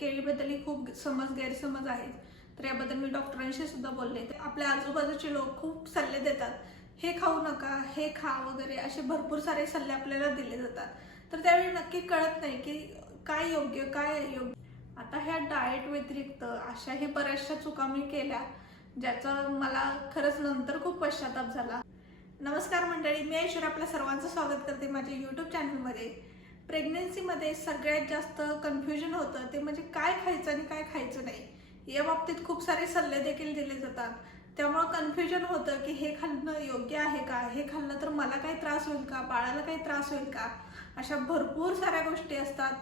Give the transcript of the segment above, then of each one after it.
केळीबद्दल खूप गैरसमज आहेत. तर याबद्दल मी डॉक्टरांशी सुद्धा बोलले. आपल्या आजूबाजूचे लोक खूप सल्ले देतात, हे खाऊ नका, हे खा वगैरे असे भरपूर सारे सल्ले आपल्याला दिले जातात. तर त्यावेळी नक्की कळत नाही की काय योग्य काय अयोग्य. आता ह्या डाएट व्यतिरिक्त अशाही बऱ्याचशा चुका मी केल्या, ज्याचा मला खरंच नंतर खूप पश्चाताप झाला. नमस्कार मंडळी, मी ऐश्वर्या आपल्या सर्वांचं स्वागत करते माझ्या यूट्यूब चॅनलमध्ये. प्रेग्नन्सीमध्ये सगळ्यात जास्त कन्फ्युजन होतं ते म्हणजे काय खायचं आणि काय खायचं नाही. या बाबतीत खूप सारे सल्ले देखील दिले जातात. त्यामुळं कन्फ्युजन होतं की हे खाल्लं योग्य आहे का, हे खाल्लं तर मला काही त्रास होईल का, बाळाला काही त्रास होईल का, अशा भरपूर साऱ्या गोष्टी असतात.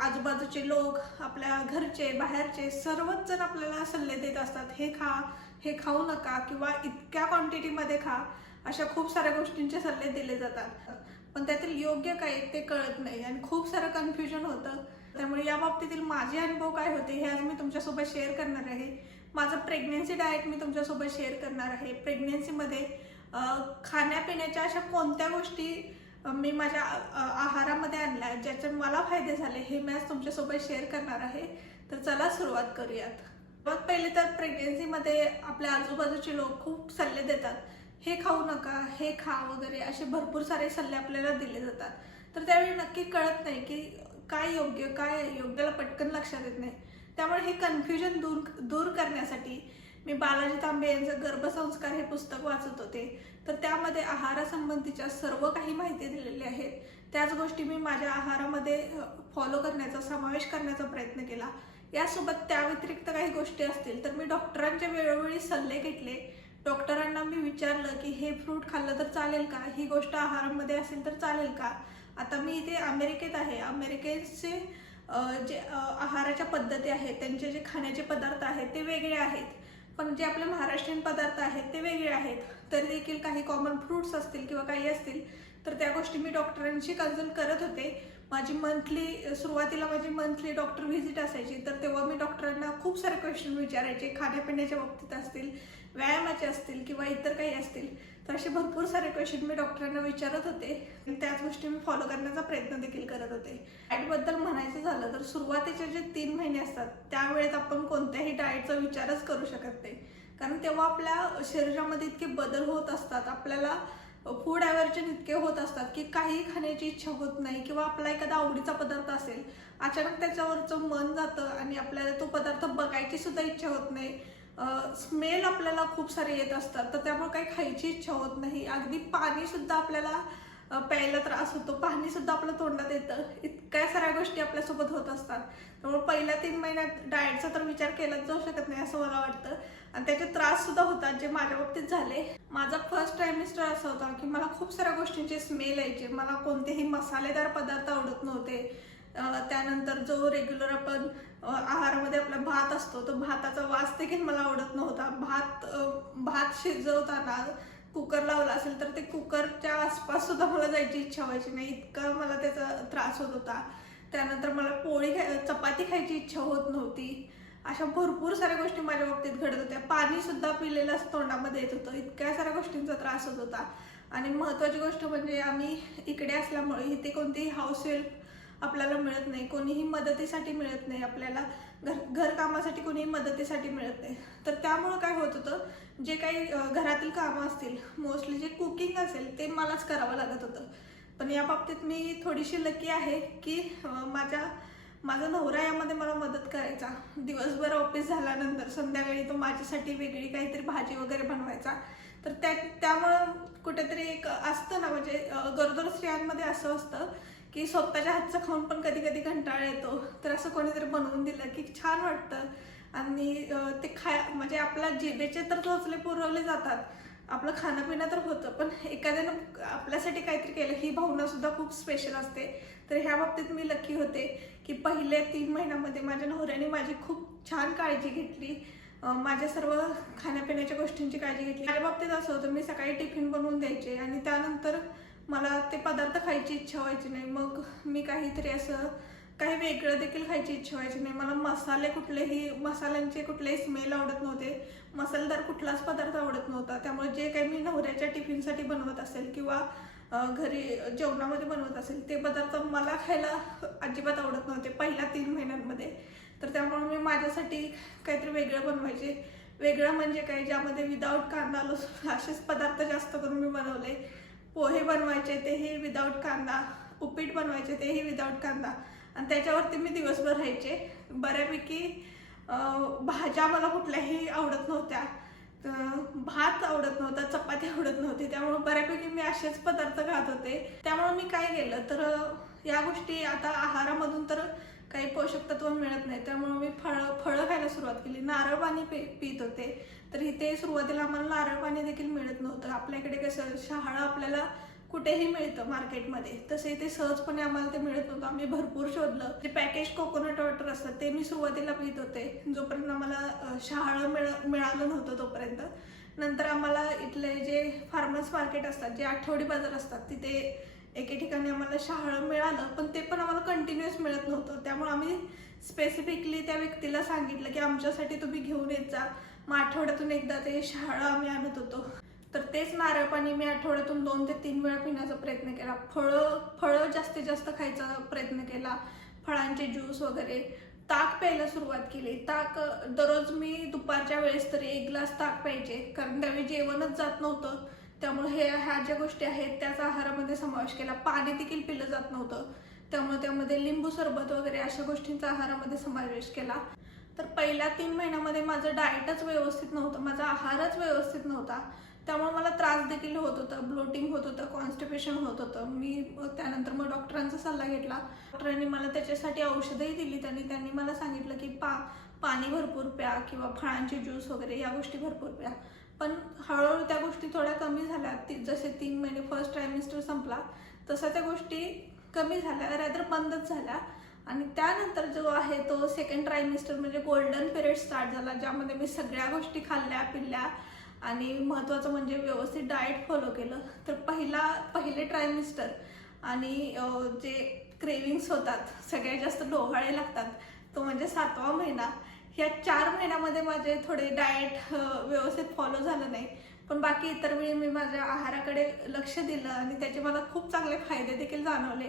आजूबाजूचे लोक, आपल्या घरचे बाहेरचे सर्वच जण आपल्याला सल्ले देत असतात, हे खा, हे खाऊ नका किंवा इतक्या क्वांटिटीमध्ये खा, अशा खूप साऱ्या गोष्टींचे सल्ले दिले जातात. पण त्यातील योग्य काय ते कळत नाही आणि खूप सारं कन्फ्युजन होतं. त्यामुळे या बाबतीतील माझे अनुभव काय होते हे आज मी तुमच्यासोबत शेअर करणार आहे. माझं प्रेग्नेन्सी डाएट मी तुमच्यासोबत शेअर करणार आहे. प्रेग्नेन्सीमध्ये खाण्यापिण्याच्या अशा कोणत्या गोष्टी मी माझ्या आहारामध्ये आणल्या ज्याचे मला फायदे झाले हे मी आज तुमच्यासोबत शेअर करणार आहे. तर चला सुरुवात करूयात. सर्वात पहिले तर प्रेग्नेन्सीमध्ये आपल्या आजूबाजूचे लोक खूप सल्ले देतात, हे खाऊ नका, हे खा वगैरे असे भरपूर सारे सल्ले आपल्याला दिले जातात. तर त्यावेळी नक्की कळत नाही की काय योग्य काय अयोग्यला पटकन लक्षात येत नाही. त्यामुळे हे कन्फ्युजन दूर करण्यासाठी मी बालाजी तांबे यांचं गर्भसंस्कार हे पुस्तक वाचत होते. तर त्यामध्ये आहारासंबंधीच्या सर्व काही माहिती दिलेली आहेत. त्याच गोष्टी मी माझ्या आहारामध्ये फॉलो करण्याचा, समावेश करण्याचा प्रयत्न केला. यासोबत त्या व्यतिरिक्त काही गोष्टी असतील तर मी डॉक्टरांचे वेळोवेळी सल्ले घेतले. डॉक्टरांना मी विचारलं की हे फ्रूट खाल्लं तर चालेल का, ही गोष्ट आहारामध्ये असेल तर चालेल का. आता मी इथे अमेरिकेत आहे. अमेरिकेचे जे आहाराच्या पद्धती आहेत, त्यांचे जे खाण्याचे पदार्थ आहेत ते वेगळे आहेत, पण जे आपले महाराष्ट्रीयन पदार्थ आहेत ते वेगळे आहेत. तरी देखील काही कॉमन फ्रूट्स असतील किंवा काही असतील तर त्या गोष्टी मी डॉक्टरांशी कन्सल्ट करत होते. सुरुवातीला माझी मंथली डॉक्टर व्हिजिट असायची. तर तेव्हा मी डॉक्टरांना खूप सारे क्वेश्चन विचारायचे, खाण्यापिण्याच्या बाबतीत असतील, व्यायामाचे असतील किंवा इतर काही असतील. तर असे भरपूर सारे क्वेश्चन मी डॉक्टरांना विचारत होते. त्याच गोष्टी मी फॉलो करण्याचा प्रयत्न देखील करत होते. डाएटबद्दल म्हणायचं झालं तर सुरुवातीचे जे 3 महिने असतात त्यावेळेत आपण कोणत्याही डाएटचा विचारच करू शकत नाही. कारण तेव्हा आपल्या शरीरामध्ये इतके बदल होत असतात, आपल्याला फूड ॲव्हर्जन इतके होत असतात की काही खाण्याची इच्छा होत नाही किंवा आपला एखादा आवडीचा पदार्थ असेल, अचानक त्याच्यावरचं मन जातं आणि आपल्याला तो पदार्थ बघायची सुद्धा इच्छा होत नाही. स्मेल आपल्याला खूप सारे येत असतात, तर त्यामुळे काही खायची इच्छा होत नाही. अगदी पाणी सुद्धा आपल्याला प्यायला त्रास होतो, पाणी सुद्धा आपल्या तोंडात येतं. इतक्या साऱ्या गोष्टी आपल्यासोबत होत असतात. त्यामुळे पहिल्या 3 महिन्यात डाएटचा तर विचार केलाच जाऊ शकत नाही असं मला वाटतं. आणि त्याचे त्रास सुद्धा होतात जे माझ्या बाबतीत झाले. माझा फर्स्ट ट्रायमिस्टर असा होता की मला खूप साऱ्या गोष्टींचे स्मेल यायचे. मला कोणतेही मसालेदार पदार्थ आवडत नव्हते. त्यानंतर जो रेग्युलर आपण आहारामध्ये आपला भात असतो, तो भाताचा वास देखील मला आवडत नव्हता. भात शिजवताना कुकर लावला असेल तर ते कुकरच्या आसपास सुद्धा मला जायची इच्छा व्हायची नाही, इतका मला त्याचा त्रास होत होता. त्यानंतर मला चपाती खायची इच्छा होत नव्हती. अशा भरपूर साऱ्या गोष्टी माझ्या बाबतीत घडत होत्या. पाणी सुद्धा पिलेलं तोंडामध्ये येत होतं, इतक्या साऱ्या गोष्टींचा त्रास होत होता. आणि महत्त्वाची गोष्ट म्हणजे आम्ही इकडे असल्यामुळे इथे कोणतीही हाऊस हेल्प आपल्याला मिळत नाही, कोणीही मदतीसाठी मिळत नाही, आपल्याला घरकामासाठी कोणीही मदतीसाठी मिळत नाही. तर त्यामुळं काय होत होतं, जे काही घरातील कामं असतील, मोस्टली जे कुकिंग असेल ते मलाच करावं लागत होतं. पण या बाबतीत मी थोडीशी लकी आहे की माझा नवरा यामध्ये मला मदत करायचा. दिवसभर ऑफिस झाल्यानंतर संध्याकाळी तो माझ्यासाठी वेगळी काहीतरी भाजी वगैरे बनवायचा. तर त्यामुळं कुठेतरी एक असतं ना, म्हणजे गरोदर स्त्रियांमध्ये असं असतं की स्वतःच्या हातचं खाऊन पण कधी कधी कंटाळा येतो. तर असं कोणीतरी बनवून दिलं की छान वाटतं. आणि ते म्हणजे आपल्या जिभेचे तर चोचले पुरवले जातात, आपलं खाणं पिणं तर होतं, पण एखाद्यानं आपल्यासाठी काहीतरी केलं ही भावना सुद्धा खूप स्पेशल असते. तर ह्या बाबतीत मी लकी होते की पहिल्या 3 महिन्यामध्ये माझ्या नवऱ्याने माझी खूप छान काळजी घेतली. माझ्या सर्व खाण्यापिण्याच्या गोष्टींची काळजी घेतली. माझ्या बाबतीत असं होतं, मी सकाळी टिफिन बनवून द्यायचे आणि त्यानंतर मला ते पदार्थ खायची इच्छा व्हायची नाही. मग मी काहीतरी असं काही वेगळं देखील खायची इच्छा व्हायची नाही. मला मसाल्यांचे कुठलेही स्मेल आवडत नव्हते, मसालेदार कुठलाच पदार्थ आवडत नव्हता. त्यामुळे जे काही मी नवऱ्याच्या टिफिनसाठी बनवत असेल किंवा घरी जेवणामध्ये बनवत असेल ते पदार्थ मला खायला अजिबात आवडत नव्हते पहिल्या 3 महिन्यांमध्ये. तर त्यामुळे मी माझ्यासाठी काहीतरी वेगळं बनवायचे. वेगळं म्हणजे काय, ज्यामध्ये विदाऊट कांदा लसूण असेच पदार्थ जास्त करून मी बनवले. पोहे बनवायचे तेही विदाऊट कांदा, उपीट बनवायचे तेही विदाऊट कांदा, आणि त्याच्यावरती मी दिवसभर राहायचे. बऱ्यापैकी भाज्या मला कुठल्याही आवडत नव्हत्या, भात आवडत नव्हता, चपाती आवडत नव्हती. त्यामुळे बऱ्यापैकी मी असेच पदार्थ खात होते. त्यामुळे मी काय केलं तर या गोष्टी आता आहारामधून तर काही पोषक तत्व मिळत नाही, त्यामुळे मी फळं खायला सुरुवात केली. नारळ पाणी पित होते. तर इथे सुरुवातीला आम्हाला नारळ पाणी देखील मिळत नव्हतं. आपल्याकडे कसं शहाळं आपल्याला कुठेही मिळतं मार्केटमध्ये, तसे इथे सहजपणे आम्हाला ते मिळत नव्हतं. आम्ही भरपूर शोधलं. जे पॅकेज कोकोनट वॉटर असतात ते मी सुरुवातीला पित होते, जोपर्यंत आम्हाला शहाळं मिळालं नव्हतं तोपर्यंत. नंतर आम्हाला इथले जे फार्मर्स मार्केट असतात, जे आठवडी बाजार असतात, तिथे एके ठिकाणी आम्हाला शहाळं मिळालं, पण ते पण आम्हाला कंटिन्युअस मिळत नव्हतं. त्यामुळे आम्ही स्पेसिफिकली त्या व्यक्तीला सांगितलं की आमच्यासाठी तुम्ही घेऊन येत जा. मग आठवड्यातून एकदा ते शहाळं आम्ही आणत होतो. तर तेच नारळ पाणी मी आठवड्यातून 2 ते 3 वेळा पिण्याचा प्रयत्न केला. फळं जास्तीत जास्त खायचा प्रयत्न केला, फळांचे ज्यूस वगैरे. ताक प्यायला सुरुवात केली. ताक दररोज मी दुपारच्या वेळेस तरी 1 ग्लास ताक प्यायचे, कारण त्यावेळी जेवणच जात नव्हतं. त्यामुळे ह्या ज्या गोष्टी आहेत त्याचा आहारामध्ये समावेश केला. पाणी देखील पिलं जात नव्हतं, त्यामुळे त्यामध्ये लिंबू सरबत वगैरे अशा गोष्टींचा आहारामध्ये समावेश केला. तर पहिल्या 3 महिन्यामध्ये माझं डाएटच व्यवस्थित नव्हतं, माझा आहारच व्यवस्थित नव्हता. त्यामुळे मला त्रास देखील होत होता, ब्लोटिंग होत होतं, कॉन्स्टिपेशन होत होतं. मी त्यानंतर मग डॉक्टरांचा सल्ला घेतला. डॉक्टरांनी मला त्याच्यासाठी औषधही दिली. त्यांनी मला सांगितलं की पाणी भरपूर प्या किंवा फळांचे ज्यूस वगैरे या गोष्टी भरपूर प्या. पण हळूहळू त्या गोष्टी थोड्या कमी झाल्या. जसे 3 महिने फर्स्ट ट्रायमिस्टर संपला तसं त्या गोष्टी कमी झाल्या, रादर बंदच झाल्या. आणि त्यानंतर जो आहे तो सेकंड ट्रायमिस्टर म्हणजे गोल्डन पिरियड स्टार्ट झाला, ज्यामध्ये मी सगळ्या गोष्टी खाल्ल्या पिल्ल्या आणि महत्त्वाचं म्हणजे व्यवस्थित डाएट फॉलो केलं. तर पहिले ट्रायमिस्टर आणि जे क्रेविंग्स होतात, सगळ्यात जास्त डोहाळे लागतात, तो म्हणजे 7वा महिना. ह्या 4 महिन्यामध्ये माझे थोडे डाएट व्यवस्थित फॉलो झालं नाही, पण बाकी इतर वेळी मी माझ्या आहाराकडे लक्ष दिलं आणि त्याचे मला खूप चांगले फायदे देखील जाणवले.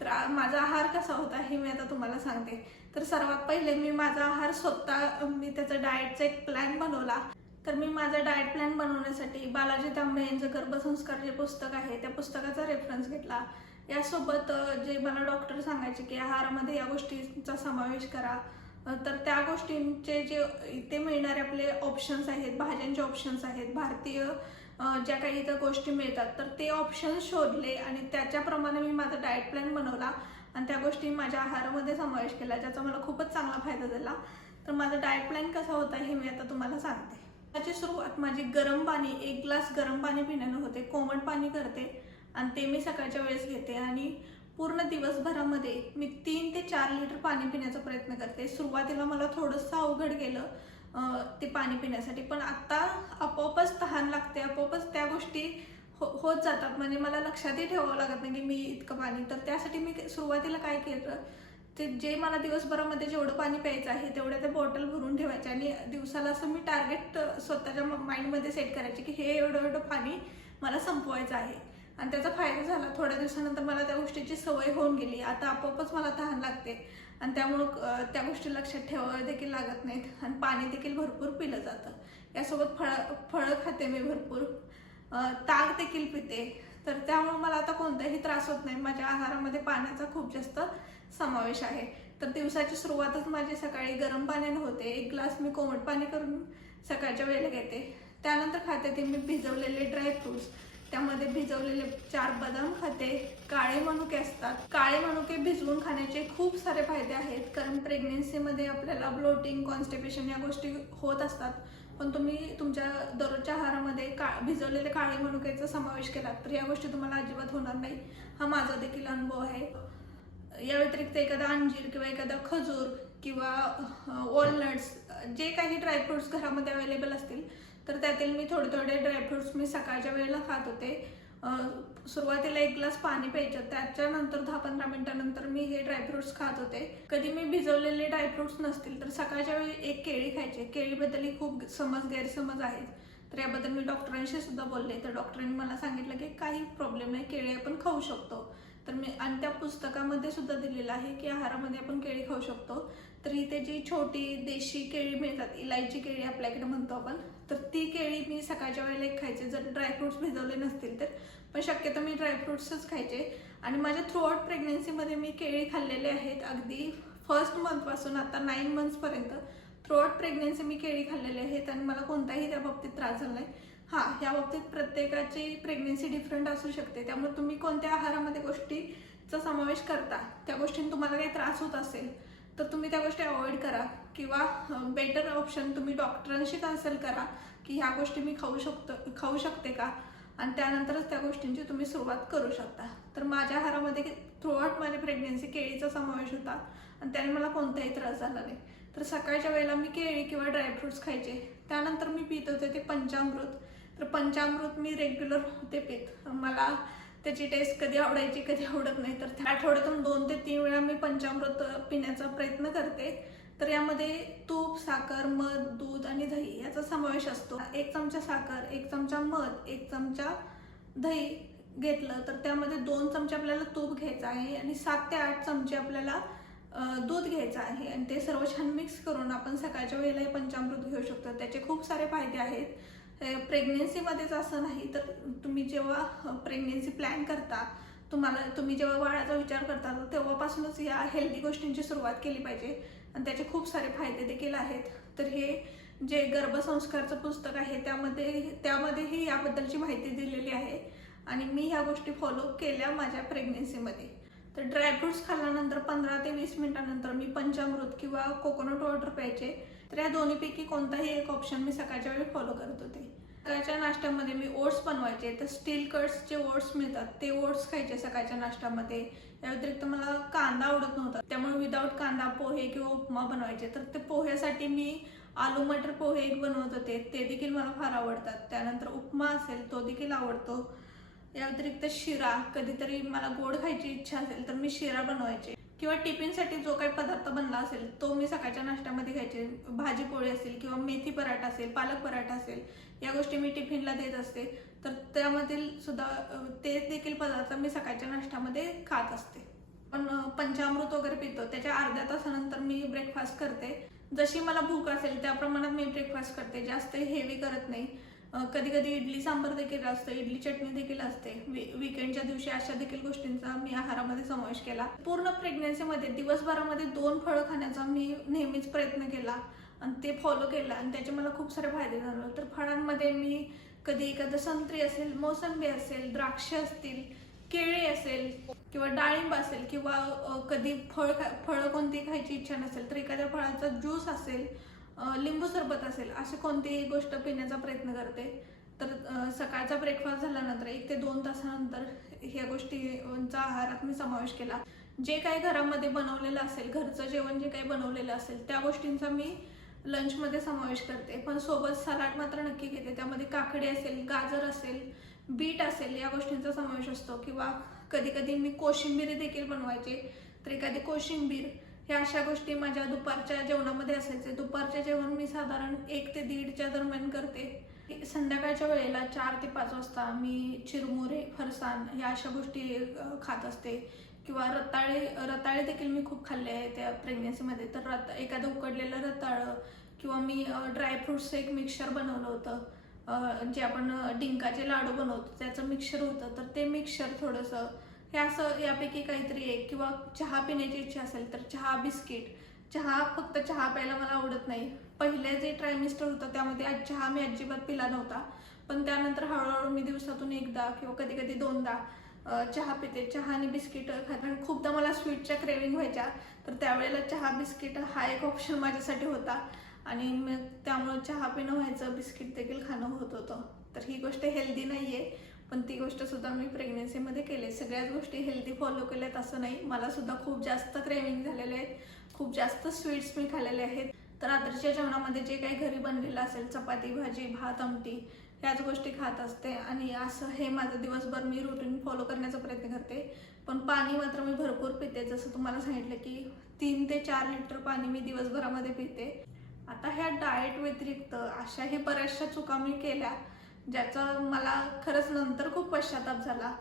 तर माझा आहार कसा होता हे मी आता तुम्हाला सांगते. तर सर्वात पहिले मी माझा आहार मी त्याचा डाएटचा एक प्लॅन बनवला. तर मी माझा डाएट प्लॅन बनवण्यासाठी बालाजी तांबे यांचं गर्भसंस्कार जे पुस्तक आहे त्या पुस्तकाचा रेफरन्स घेतला. यासोबत जे मला डॉक्टर सांगायचे की आहारामध्ये या गोष्टींचा समावेश करा, तर त्या गोष्टींचे जे इथे मिळणारे आपले ऑप्शन्स आहेत, भाज्यांचे ऑप्शन्स आहेत, भारतीय ज्या काही इथं गोष्टी मिळतात, तर ते ऑप्शन्स शोधले आणि त्याच्याप्रमाणे मी माझा डाएट प्लॅन बनवला आणि त्या गोष्टी माझ्या आहारामध्ये समावेश केला, ज्याचा मला खूपच चांगला फायदा झाला. तर माझा डाएट प्लॅन कसा होता हे मी आता तुम्हाला सांगते. त्याची सुरुवात माझी गरम पाणी 1 ग्लास गरम पाणी पिण्यानं होते. कोमट पाणी करते आणि ते मी सकाळच्या वेळेस घेते आणि पूर्ण दिवसभरामध्ये मी 3 ते 4 लिटर पाणी पिण्याचा प्रयत्न करते. सुरुवातीला मला थोडंसं अवघड गेलं ते पाणी पिण्यासाठी, पण आता आपोआपच तहान लागते, आपोआपच त्या गोष्टी होत जातात. म्हणजे मला लक्षातही ठेवावं लागत नाही की मी इतकं पाणी. तर त्यासाठी मी सुरुवातीला काय केलं, ते जे मला दिवसभरामध्ये जेवढं पाणी प्यायचं आहे तेवढ्या त्या बॉटल भरून ठेवायचे आणि दिवसाला असं मी टार्गेट स्वतःच्या माइंडमध्ये सेट करायचे की हे एवढं पाणी मला संपवायचं आहे. आणि त्याचा फायदा झाला. थोड्या दिवसानंतर मला त्या गोष्टीची सवय होऊन गेली. आता आपोआपच मला तहान लागते आणि त्यामुळं त्या गोष्टी लक्षात ठेवाव्या देखील लागत नाहीत आणि पाणी देखील भरपूर पिलं जातं. यासोबत फळं खाते मी भरपूर, ताक देखील पिते. तर त्यामुळे मला आता कोणताही त्रास होत नाही. माझ्या आहारामध्ये पाण्याचा खूप जास्त समावेश आहे. तर दिवसाची सुरुवातच माझी सकाळी गरम पाण्याने होते. 1 ग्लास मी कोमट पाणी करून सकाळच्या वेळेला घेते. त्यानंतर खाते ते मी भिजवलेले ड्रायफ्रुट्स. त्यामध्ये भिजवलेले 4 बदाम खाते. काळे मनुके असतात, काळे मनुके भिजवून खाण्याचे खूप सारे फायदे आहेत, कारण प्रेग्नेन्सीमध्ये आपल्याला ब्लोटिंग, कॉन्स्टिपेशन या गोष्टी होत असतात. पण तुम्ही तुमच्या दररोजच्या आहारामध्ये भिजवलेले काळे मनुकेचा समावेश केला तर या गोष्टी तुम्हाला अजिबात होणार नाही. हा माझा देखील अनुभव आहे. या व्यतिरिक्त एखादा अंजीर किंवा एखादा खजूर किंवा वॉलनट्स, जे काही ड्रायफ्रुट्स घरामध्ये अवेलेबल असतील तर त्यातील मी थोडे ड्रायफ्रुट्स मी सकाळच्या वेळेला खात होते. सुरुवातीला 1 ग्लास पाणी प्यायचं, त्याच्यानंतर 10-15 मिनिटांनंतर मी हे ड्रायफ्रुट्स खात होते. कधी मी भिजवलेले ड्रायफ्रुट्स नसतील तर सकाळच्या वेळी 1 केळी खायचे. केळीबद्दलही खूप गैरसमज आहेत. तर याबद्दल मी डॉक्टरांशी सुद्धा बोलले, तर डॉक्टरांनी मला सांगितलं की काही प्रॉब्लेम नाही, केळी आपण खाऊ शकतो. तर मी आणि त्या पुस्तकामध्ये सुद्धा दिलेलं आहे की आहारामध्ये आपण केळी खाऊ शकतो. तर इथे जी छोटी देशी केळी मिळतात, इलायची केळी आपल्याकडे म्हणतो आपण, तर ती केळी मी सकाळच्या वेळेला एक खायचे जर ड्रायफ्रुट्स भिजवले नसतील तर, पण शक्यतो मी ड्रायफ्रुट्सच खायचे. आणि माझ्या थ्रूआउट प्रेग्नेन्सीमध्ये मी केळी खाल्लेले आहेत, अगदी फर्स्ट मंथपासून आता 9 मंथ्सपर्यंत थ्रूआउट प्रेग्नेन्सी मी केळी खाल्लेली आहेत आणि मला कोणताही त्या बाबतीत त्रास झाला नाही. हां, ह्या बाबतीत प्रत्येकाची प्रेग्नेन्सी डिफरंट असू शकते, त्यामुळे तुम्ही कोणत्या आहारामध्ये गोष्टीचा समावेश करता, त्या गोष्टींनी तुम्हाला काही त्रास होत असेल तर तुम्ही त्या गोष्टी अवॉइड करा, किंवा बेटर ऑप्शन तुम्ही डॉक्टरांशी कन्सल्ट करा की ह्या गोष्टी मी खाऊ शकते का, आणि त्यानंतरच त्या गोष्टींची तुम्ही सुरुवात करू शकता. तर माझ्या आहारामध्ये थ्रूआउट माझी प्रेग्नेन्सी केळीचा समावेश होता आणि त्याने मला कोणताही त्रास झाला नाही. तर सकाळच्या वेळेला मी केळी किंवा ड्रायफ्रुट्स खायचे. त्यानंतर मी पित होते ते पंचामृत. तर पंचामृत मी रेग्युलर होते पित. मला त्याची टेस्ट कधी आवडायची कधी आवडत नाही, तर आठवड्यातून 2 ते 3 वेळा मी पंचामृत पिण्याचा प्रयत्न करते. तर यामध्ये तूप, साखर, मध, दूध आणि दही याचा समावेश असतो. 1 चमचा साखर, 1 चमचा मध, 1 चमचा दही घेतलं तर त्यामध्ये 2 चमचे आपल्याला तूप घ्यायचं आहे आणि 7 ते 8 चमचे आपल्याला दूध घ्यायचं आहे आणि ते सर्व छान मिक्स करून आपण सकाळच्या वेळेला हे पंचामृत घेऊ शकतो. त्याचे खूप सारे फायदे आहेत. प्रेग्नेन्सीमध्येच असं नाही तर तुम्ही जेव्हा प्रेग्नेन्सी प्लॅन करता, तुम्ही जेव्हा बाळाचा विचार करता तेव्हापासूनच या हेल्दी गोष्टींची सुरुवात केली पाहिजे आणि त्याचे खूप सारे फायदे देखील आहेत. तर हे जे गर्भसंस्कारचं पुस्तक आहे त्यामध्येही याबद्दलची माहिती दिलेली आहे आणि मी ह्या गोष्टी फॉलो केल्या माझ्या प्रेग्नेन्सीमध्ये. तर ड्रायफ्रुट्स खाल्ल्यानंतर 15 ते 20 मिनिटांनंतर मी पंचामृत किंवा कोकोनट वॉटर प्यायचे. तर या दोन्हीपैकी कोणताही एक ऑप्शन मी सकाळच्या वेळी फॉलो करत होते. सकाळच्या नाश्त्यामध्ये मी ओट्स बनवायचे, तर स्टील कट्सचे ओट्स मिळतात ते ओट्स खायचे सकाळच्या नाश्त्यामध्ये. या व्यतिरिक्त मला कांदा आवडत नव्हता, त्यामुळे विदाऊट कांदा पोहे किंवा उपमा बनवायचे. तर ते पोह्यासाठी मी आलू मटर पोहे एक बनवत होते, ते देखील मला फार आवडतात. त्यानंतर उपमा असेल तो देखील आवडतो. या व्यतिरिक्त शिरा, कधीतरी मला गोड खायची इच्छा असेल तर मी शिरा बनवायचे, किंवा टिफिनसाठी जो काही पदार्थ बनला असेल तो मी सकाळच्या नाश्त्यामध्ये खायचे. भाजी पोळी असेल किंवा मेथी पराठा असेल, पालक पराठा असेल, या गोष्टी मी टिफिनला देत असते. तर त्यामधील सुद्धा ते देखील पदार्थ मी सकाळच्या नाश्त्यामध्ये खात असते. पण पंचामृत वगैरे पितो त्याच्या अर्ध्या तासानंतर मी ब्रेकफास्ट करते. जशी मला भूक असेल त्या प्रमाणात मी ब्रेकफास्ट करते, जास्त हेवी करत नाही. कधी कधी इडली सांबार देखील असतं, इडली चटणी देखील असते. वीकेंडच्या दिवशी अशा देखील गोष्टींचा मी आहारामध्ये समावेश केला. पूर्ण प्रेग्नेन्सीमध्ये दिवसभरामध्ये 2 फळं खाण्याचा मी नेहमीच प्रयत्न केला आणि ते फॉलो केला आणि त्याचे मला खूप सारे फायदे झाले. तर फळांमध्ये मी कधी एखादं संत्री असेल, मोसंबी असेल, द्राक्ष असतील, केळी असेल किंवा डाळिंब असेल, किंवा कधी फळं कोणती खायची इच्छा नसेल तर एखाद्या फळाचा ज्यूस असेल, लिंबू सरबत असेल, असे कोणतीही गोष्ट पिण्याचा प्रयत्न करते. तर सकाळचा ब्रेकफास्ट झाल्यानंतर 1 ते 2 तासानंतर ह्या गोष्टींचा आहारात मी समावेश केला. जे काही घरामध्ये बनवलेलं असेल, घरचं जेवण जे काही बनवलेलं असेल त्या गोष्टींचा मी लंचमध्ये समावेश करते. पण सोबत सलाड मात्र नक्की घेते. त्यामध्ये काकडी असेल, गाजर असेल, बीट असेल, या गोष्टींचा समावेश असतो. किंवा कधी कधी मी कोशिंबीर देखील बनवायचे, तर एखादी कोशिंबीर, ह्या अशा गोष्टी माझ्या दुपारच्या जेवणामध्ये असायचे. दुपारच्या जेवण मी साधारण 1 ते 1:30च्या दरम्यान करते. संध्याकाळच्या वेळेला 4 ते 5 वाजता मी चिरमुरे, फरसाण ह्या अशा गोष्टी खात असते. किंवा रताळे देखील मी खूप खाल्ले आहे त्या प्रेग्नेन्सीमध्ये. तर एखादं उकडलेलं रताळं, किंवा मी ड्रायफ्रुट्सचं एक मिक्सचर बनवलं होतं, जे आपण डिंकाचे लाडू बनवतो त्याचं मिक्सचर होतं. तर ते मिक्सचर थोडंसं हे असं यापैकी काहीतरी एक, किंवा चहा पिण्याची इच्छा असेल तर चहा, बिस्किट. फक्त चहा प्यायला मला आवडत नाही. पहिले जे ट्रायमिस्टर होतं त्यामध्ये चहा मी अजिबात पिला नव्हता, पण त्यानंतर हळूहळू मी दिवसातून 1दा किंवा कधी कधी 2दा चहा पिते. चहा आणि बिस्किट खाताना खूपदा मला स्वीटच्या क्रेविंग व्हायच्या, तर त्यावेळेला चहा बिस्किट हा एक ऑप्शन माझ्यासाठी होता आणि त्यामुळे चहा पिणं व्हायचं, बिस्किट देखील खाणं होत होतं. तर ही गोष्ट हेल्दी नाही आहे, पण ती गोष्ट सुद्धा मी प्रेग्नेन्सीमध्ये केली. सगळ्याच गोष्टी हेल्दी फॉलो केल्यात असं नाही. मला सुद्धा खूप जास्त क्रेविंग झालेले आहेत, खूप जास्त स्वीट्स मी खाल्लेले आहेत. तर रात्रीच्या जेवणामध्ये जे काही घरी बनलेलं असेल, चपाती, भाजी, भात, आमटी, ह्याच गोष्टी खात असते. आणि असं हे माझं दिवसभर मी रुटीन फॉलो करण्याचा प्रयत्न करते. पण पाणी मात्र मी भरपूर पिते. जसं तुम्हाला सांगितलं की 3 ते 4 लिटर पाणी मी दिवसभरामध्ये पिते. आता ह्या डाएट व्यतिरिक्त अशाही बऱ्याचशा चुका मी केल्या ज्याचा मला खरंच नंतर खूप पश्चाताप झाला.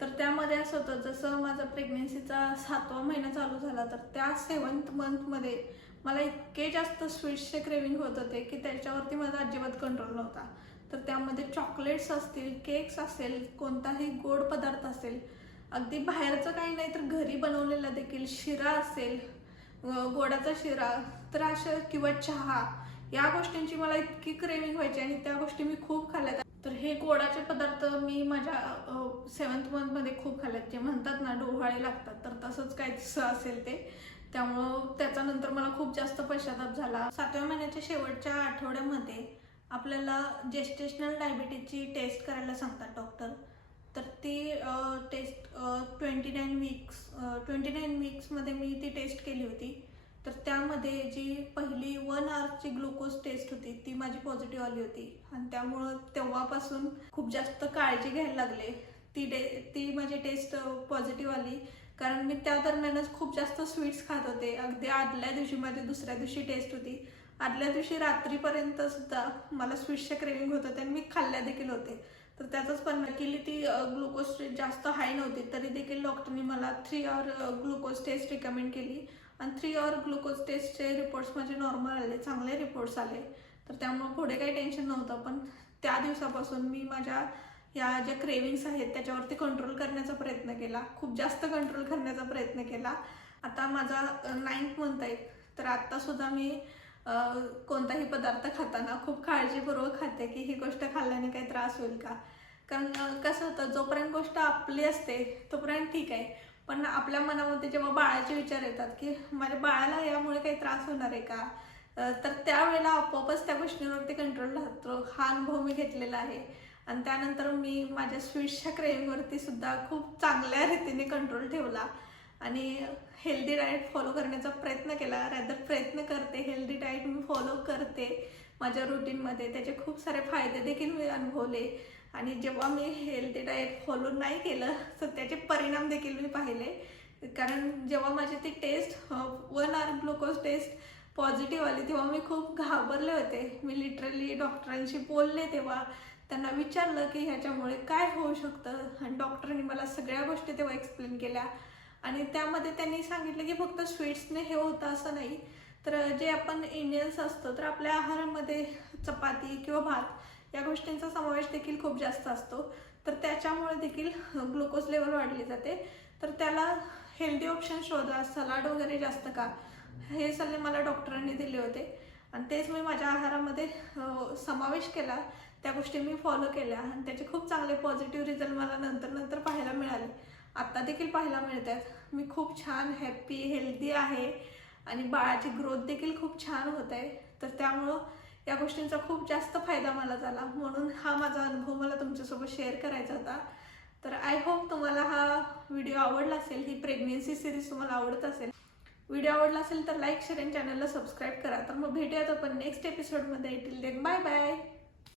तर त्यामध्ये असं होतं, जसं माझा प्रेग्नेन्सीचा 7वा महिना चालू झाला तर त्या 7th मंथमध्ये मला इतके जास्त स्वीट्सचे क्रेविंग होत होते की त्याच्यावरती माझा अजिबात कंट्रोल नव्हता. तर त्यामध्ये चॉकलेट्स असतील, केक्स असेल, कोणताही गोड पदार्थ असेल, अगदी बाहेरचं काही नाही तर घरी बनवलेला देखील शिरा असेल, गोडाचा शिरा तर अशा किंवा चहा, या गोष्टींची मला इतकी क्रेविंग व्हायची आणि त्या गोष्टी मी खूप खाल्ल्यात. तर हे गोडाचे पदार्थ मी माझ्या 7th मंथमध्ये खूप खाल्लेत. जे म्हणतात ना डोहाळे लागतात, तर तसंच काहीच असेल ते. त्यामुळं त्याच्यानंतर मला खूप जास्त पश्चाताप झाला. 7व्या महिन्याच्या शेवटच्या आठवड्यामध्ये आपल्याला जेस्टेशनल डायबिटीजची टेस्ट करायला सांगतात डॉक्टर. तर ती टेस्ट 29 वीक्समध्ये मी ती टेस्ट केली होती. तर त्यामध्ये जी पहिली 1 आवरची ग्लुकोज टेस्ट होती ती माझी पॉझिटिव्ह आली होती आणि त्यामुळं तेव्हापासून खूप जास्त काळजी घ्यायला लागले. ती माझी टेस्ट पॉझिटिव्ह आली कारण मी त्या दरम्यानच खूप जास्त स्वीट्स खात होते. अगदी आदल्या दिवशी, माझी दुसऱ्या दिवशी टेस्ट होती, आदल्या दिवशी रात्रीपर्यंत सुद्धा मला स्वीट्सचे क्रेविंग होत होते आणि मी खाल्ल्या देखील होते. तर त्याचाच परिणाम केली. ती ग्लुकोज जास्त हाय नव्हती तरी देखील डॉक्टरनी मला 3 आवर ग्लुकोज टेस्ट रिकमेंड केली आणि 3 आवर ग्लुकोज टेस्टचे रिपोर्ट्स माझे नॉर्मल आले, चांगले रिपोर्ट्स आले. तर त्यामुळे पुढे काही टेन्शन नव्हतं. पण त्या दिवसापासून मी माझ्या या ज्या क्रेविंग्स आहेत त्याच्यावरती कंट्रोल करण्याचा प्रयत्न केला, खूप जास्त कंट्रोल करण्याचा प्रयत्न केला. आता माझा 9th मंथ आहे. तर आत्तासुद्धा मी कोणताही पदार्थ खाताना खूप काळजीपूर्वक खाते की ही गोष्ट खाल्ल्याने काही त्रास होईल का. कारण कसं होतं, जोपर्यंत गोष्ट आपली असते तोपर्यंत ठीक आहे, पण आपल्या मनामध्ये जेव्हा बाळाचे विचार येतात की माझ्या बाळाला यामुळे काही त्रास होणार आहे का, तर त्यावेळेला आपोआपच त्या गोष्टींवरती कंट्रोल राहतो. हा अनुभव मी घेतलेला आहे. आणि त्यानंतर मी माझ्या स्वीट्सच्या क्रेविंगवरती सुद्धा खूप चांगल्या रीतीने कंट्रोल ठेवला आणि हेल्दी डाएट फॉलो करण्याचा प्रयत्न केला. प्रयत्न करते, हेल्दी डाएट मी फॉलो करते माझ्या रुटीनमध्ये. त्याचे खूप सारे फायदे देखील मी अनुभवले आणि जेव्हा मी हेल्दी डाएट फॉलो नाही केलं तर त्याचे परिणाम देखील मी पाहिले. कारण जेव्हा माझी ती टेस्ट 1 आवर ग्लुकोज टेस्ट पॉझिटिव्ह आली तेव्हा मी खूप घाबरले होते. मी लिटरली डॉक्टरांशी बोलले, तेव्हा त्यांना विचारलं की ह्याच्यामुळे काय होऊ शकतं आणि डॉक्टरांनी मला सगळ्या गोष्टी तेव्हा एक्सप्लेन केल्या. आणि त्यामध्ये त्यांनी सांगितलं की फक्त स्वीट्सने हे होतं असं नाही, तर जे आपण इंडियन्स असतो तर आपल्या आहारामध्ये चपाती किंवा भात या गोष्टींचा समावेश देखील खूप जास्त असतो. तर त्याच्यामुळे देखील ग्लुकोज लेवल वाढली जाते. तर त्याला हेल्दी ऑप्शन शोधा, सलाड वगैरे जास्त का, हे सल्ले मला डॉक्टरांनी दिले होते आणि तेच मी माझ्या आहारामध्ये समावेश केला. त्या गोष्टी मी फॉलो केल्या आणि त्याचे खूप चांगले पॉझिटिव्ह रिझल्ट मला नंतर पाहायला मिळाले. आत्ता देखील पाहायला मिळतात. मी खूप छान हॅप्पी, हेल्दी आहे आणि बाळाची ग्रोथ देखील खूप छान होत आहे. तर त्यामुळं या गोष्टींचा खूप जास्त फायदा मला झाला, म्हणून हा माझा अनुभव मला तुमच्यासोबत शेअर करायचा होता. तर आय होप तुम्हाला हा व्हिडिओ आवडला असेल, ही प्रेग्नेन्सी सिरीज तुम्हाला आवडत असेल. व्हिडिओ आवडला असेल तर लाईक, शेअर आणि चॅनलला सबस्क्राईब करा. तर मग भेटूयात आपण नेक्स्ट एपिसोडमध्ये. Till then bye bye.